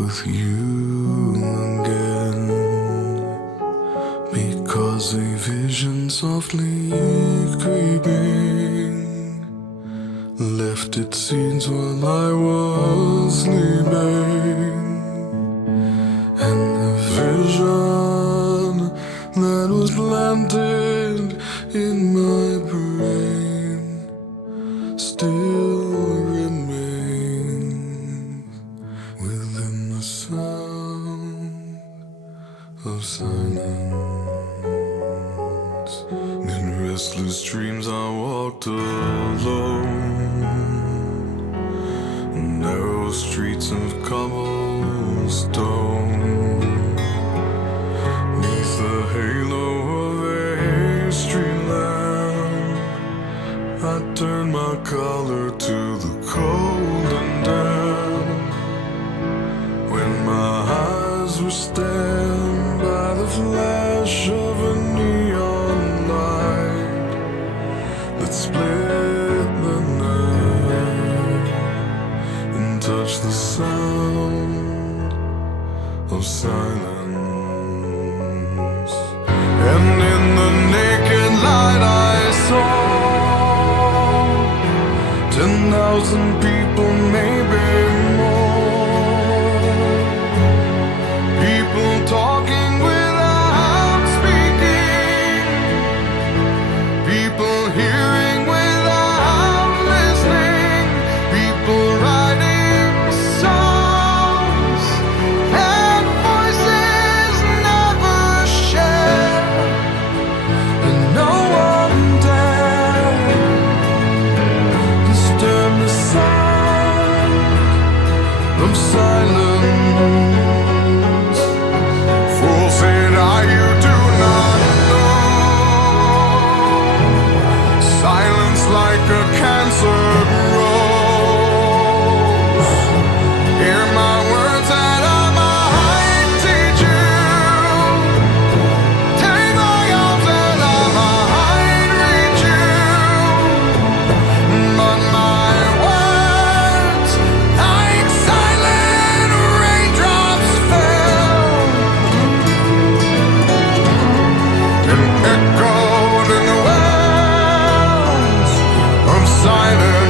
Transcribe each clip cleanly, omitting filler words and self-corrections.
with you again, because a vision softly creeping left its seeds while I was sleeping, and the vision that was planted in my brain still remains within the sound of silence. In restless dreams I walked alone, narrow streets of cobblestone, neath the halo of a street lamp. I turned my collar to the cold and damp, when my eyes were stabbed by the flash of a neon light that split the night and touched the sound of silence. And in the naked light I saw 10,000 people, maybe more, people talking without speaking, people hearing without listening, people writing songs that voices never share, and no one dared disturb the sound of silence. Fool, said I, you do not know. Silence like a cancer grows. Hear my words that I might teach you. Take my arms that I might reach you. But my words, like silent raindrops, fell and echoed in the wells of silence.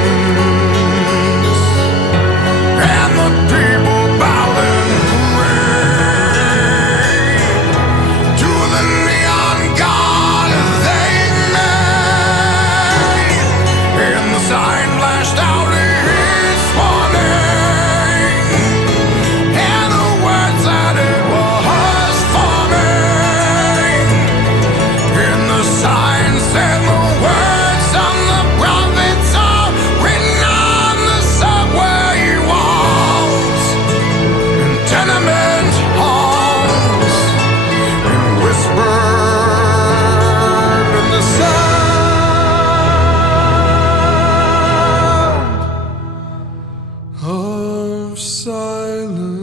And the people bowed and prayed to the neon god they made, and the sign flashed out its warning, and the words that it was forming, and the sign said the words on the prophets are written on the subway walls and tenement halls, and whispered in the sound of silence.